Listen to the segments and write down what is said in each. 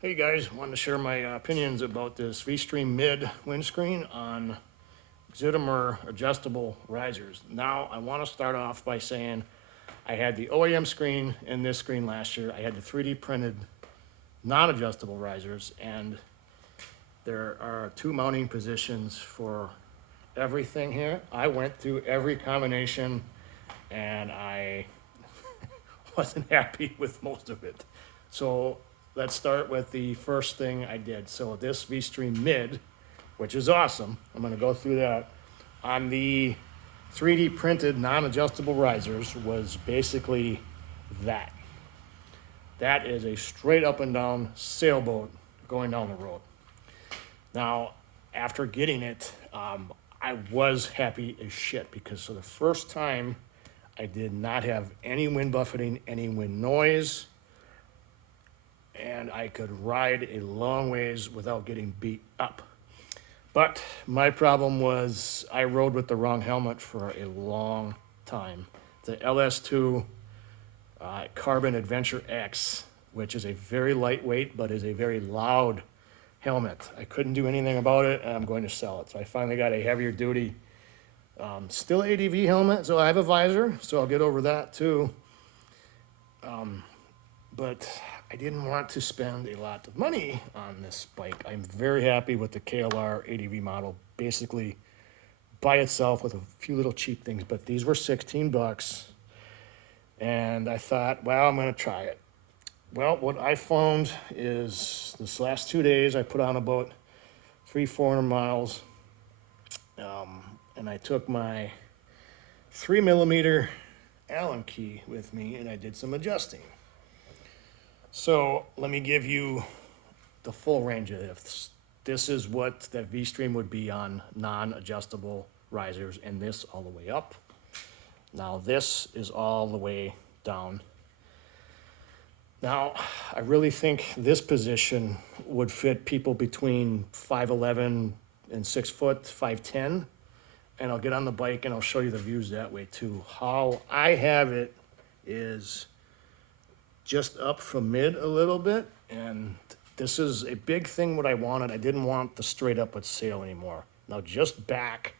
Hey guys, wanted to share my opinions about this Vstream Mid windscreen on Xitomer Adjustable Risers. Now, I want to start off by saying I had the OEM screen and this screen last year. I had the 3D printed non-adjustable risers, and there are two mounting positions for everything here. I went through every combination and I wasn't happy with most of it. So let's start with the first thing I did. So this Vstream Mid, which is awesome, I'm gonna go through that. On the 3D printed non-adjustable risers was basically that. That is a straight up and down sailboat going down the road. Now, after getting it, I was happy as shit because for the first time, I did not have any wind buffeting, any wind noise, and I could ride a long ways without getting beat up. But my problem was I rode with the wrong helmet for a long time. The LS2 Carbon Adventure X, which is a very lightweight but is a very loud helmet. I couldn't do anything about it, and I'm going to sell it. So I finally got a heavier duty, still ADV helmet, so I have a visor, so I'll get over that too. But I didn't want to spend a lot of money on this bike. I'm very happy with the KLR ADV model, basically by itself with a few little cheap things, but these were 16 bucks. And I thought, well, I'm gonna try it. Well, what I found is this last 2 days, I put on about 400 miles. And I took my 3mm Allen key with me and I did some adjusting. So let me give you the full range of this. This is what that V-Stream would be on non-adjustable risers, and this all the way up. Now this is all the way down. Now, I really think this position would fit people between 5'11" and 6 foot, 5'10", and I'll get on the bike and I'll show you the views that way too. How I have it is just up from mid a little bit, and this is a big thing what I wanted. I didn't want the straight up with sail anymore. Now just back,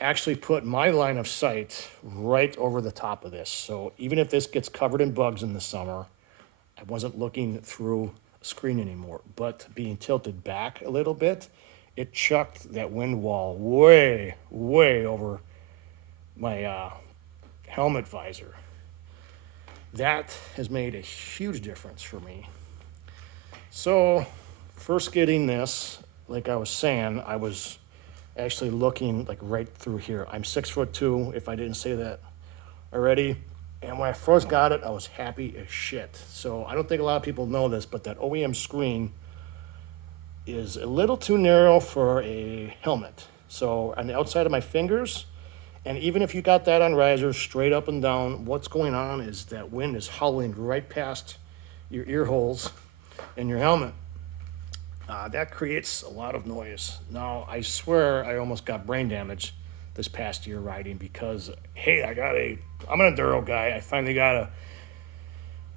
actually put my line of sight right over the top of this. So even if this gets covered in bugs in the summer, I wasn't looking through a screen anymore. But being tilted back a little bit, it chucked that wind wall way, way over my helmet visor. That has made a huge difference for me. So first getting this, like I was saying, I was actually looking like right through here. I'm 6'2", if I didn't say that already. And when I first got it, I was happy as shit. So I don't think a lot of people know this, but that OEM screen is a little too narrow for a helmet. So on the outside of my fingers, and even if you got that on risers straight up and down, what's going on is that wind is howling right past your ear holes in your helmet. That creates a lot of noise. Now, I swear I almost got brain damage this past year riding because, hey, I'm an enduro guy. I finally got a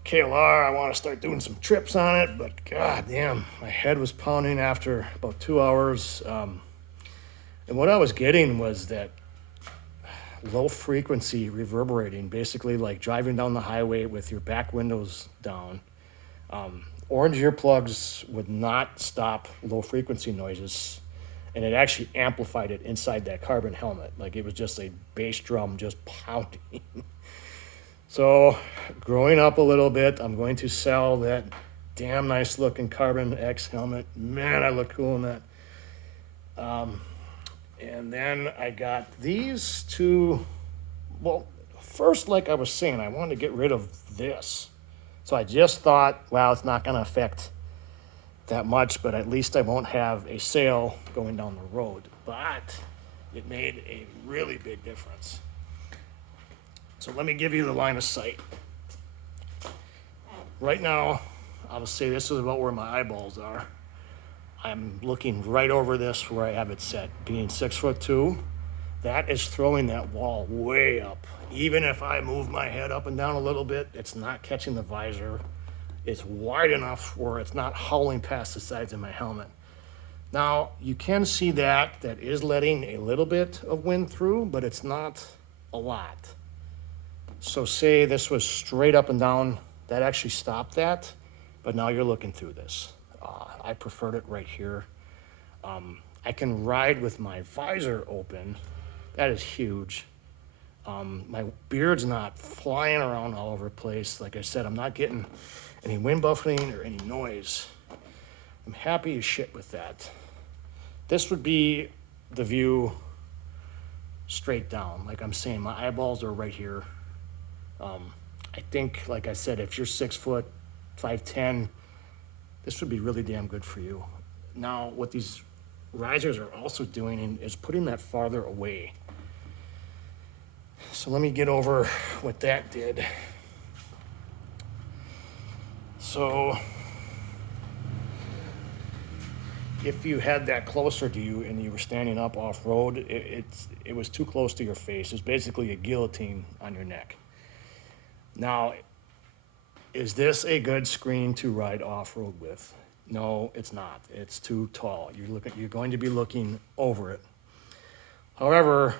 KLR. I want to start doing some trips on it, but god damn, my head was pounding after about 2 hours. And what I was getting was that low frequency reverberating, basically like driving down the highway with your back windows down. Orange earplugs would not stop low frequency noises, and it actually amplified it inside that carbon helmet. Like it was just a bass drum just pounding. So growing up a little bit, I'm going to sell that damn nice looking Carbon X helmet. Man, I look cool in that. And then I got these two. Well, first, like I was saying, I wanted to get rid of this. So I just thought, wow, it's not going to affect that much, but at least I won't have a sail going down the road. But it made a really big difference. So let me give you the line of sight. Right now, I'll say this is about where my eyeballs are. I'm looking right over this where I have it set. Being 6'2", that is throwing that wall way up. Even if I move my head up and down a little bit, it's not catching the visor. is wide enough where it's not howling past the sides of my helmet. Now, you can see that is letting a little bit of wind through, but it's not a lot. So say this was straight up and down, that actually stopped that, but now you're looking through this. I preferred it right here. I can ride with my visor open. That is huge. My beard's not flying around all over the place. Like I said, I'm not getting any wind buffeting or any noise. I'm happy as shit with that. This would be the view straight down. Like I'm saying, my eyeballs are right here. I think, like I said, if you're 6 foot, 5'10", this would be really damn good for you. Now, what these risers are also doing is putting that farther away. So let me get over what that did. So if you had that closer to you and you were standing up off-road, it was too close to your face. It's basically a guillotine on your neck. Now, is this a good screen to ride off-road with? No, it's not. It's too tall. You're going to be looking over it. However,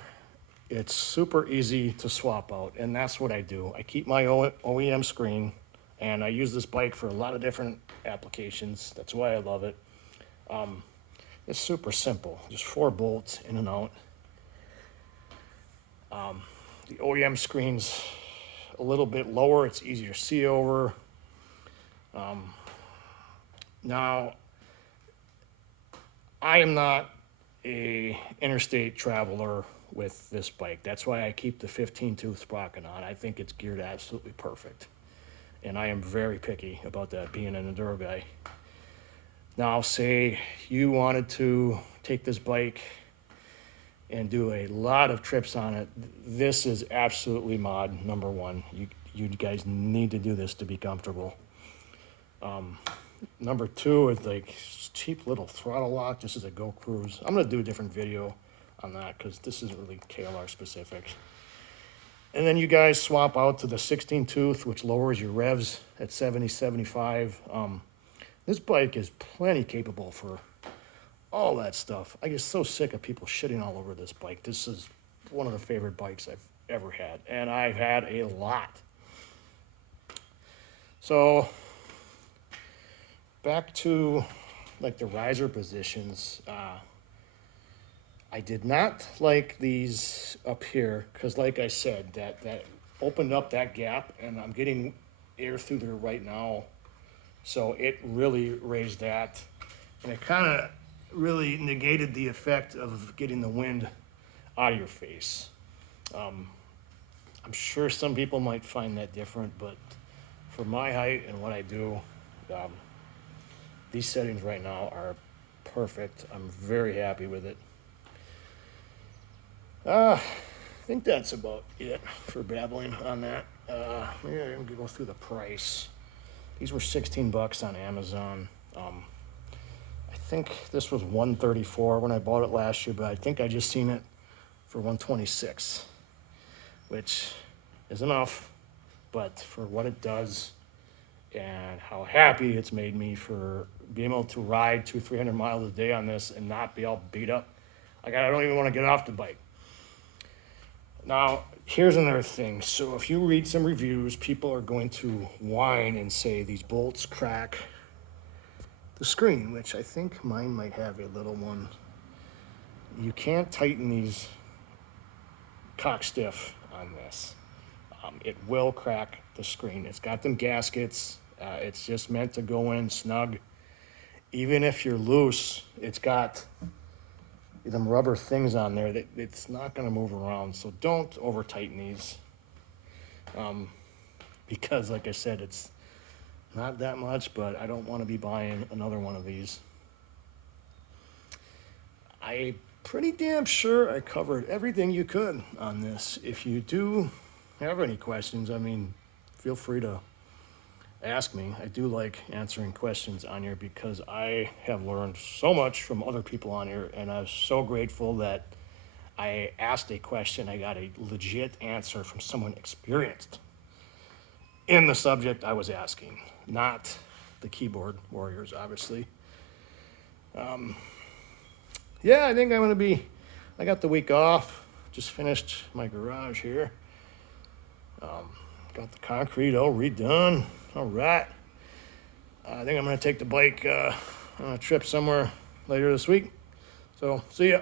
it's super easy to swap out, and that's what I do. I keep my OEM screen, and I use this bike for a lot of different applications. That's why I love it. It's super simple. Just 4 bolts in and out. The OEM screen's a little bit lower. It's easier to see over. Now, I am not a interstate traveler with this bike. That's why I keep the 15-tooth sprocket on. I think it's geared absolutely perfect. And I am very picky about that, being an enduro guy. Now, say you wanted to take this bike and do a lot of trips on it. This is absolutely mod number 1. You guys need to do this to be comfortable. Number 2 is like cheap little throttle lock. This is a Go Cruise. I'm gonna do a different video on that because this isn't really KLR specific. And then you guys swap out to the 16-tooth, which lowers your revs at 70, 75. This bike is plenty capable for all that stuff. I get so sick of people shitting all over this bike. This is one of the favorite bikes I've ever had, and I've had a lot. So back to like the riser positions. I did not like these up here because, like I said, that opened up that gap, and I'm getting air through there right now. So it really raised that, and it kind of really negated the effect of getting the wind out of your face. I'm sure some people might find that different, but for my height and what I do, these settings right now are perfect. I'm very happy with it. I think that's about it for babbling on that. Maybe I'm gonna go through the price. These were $16 on Amazon. I think this was $134 when I bought it last year, but I think I just seen it for $126, which is enough, but for what it does and how happy it's made me for being able to ride 200-300 miles a day on this and not be all beat up. Like, I don't even want to get off the bike. Now, here's another thing. So if you read some reviews, people are going to whine and say these bolts crack the screen, which I think mine might have a little one. You can't tighten these cock stiff on this. It will crack the screen. It's got them gaskets. It's just meant to go in snug. Even if you're loose, it's got them rubber things on there that it's not going to move around. So don't over tighten these, because like I said, it's not that much, but I don't want to be buying another one of these. I'm pretty damn sure I covered everything you could on this. If you do have any questions, I mean, feel free to ask me. I do like answering questions on here because I have learned so much from other people on here, and I'm so grateful that I asked a question, I got a legit answer from someone experienced in the subject I was asking, not the keyboard warriors, obviously. Yeah, I think I'm going to be, I got the week off, just finished my garage here. Got the concrete all redone. All right. I think I'm going to take the bike on a trip somewhere later this week. So, see ya.